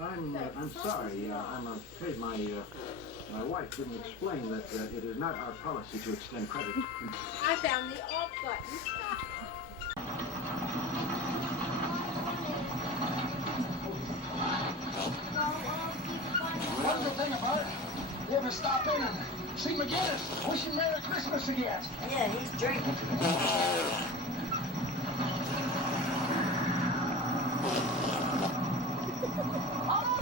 I'm sorry. I'm afraid my wife didn't explain that it is not our policy to extend credit. I found the off button. Wonderful thing about it, you ever stop in and see McGinnis wishing Merry Christmas again? Yeah, he's drinking. All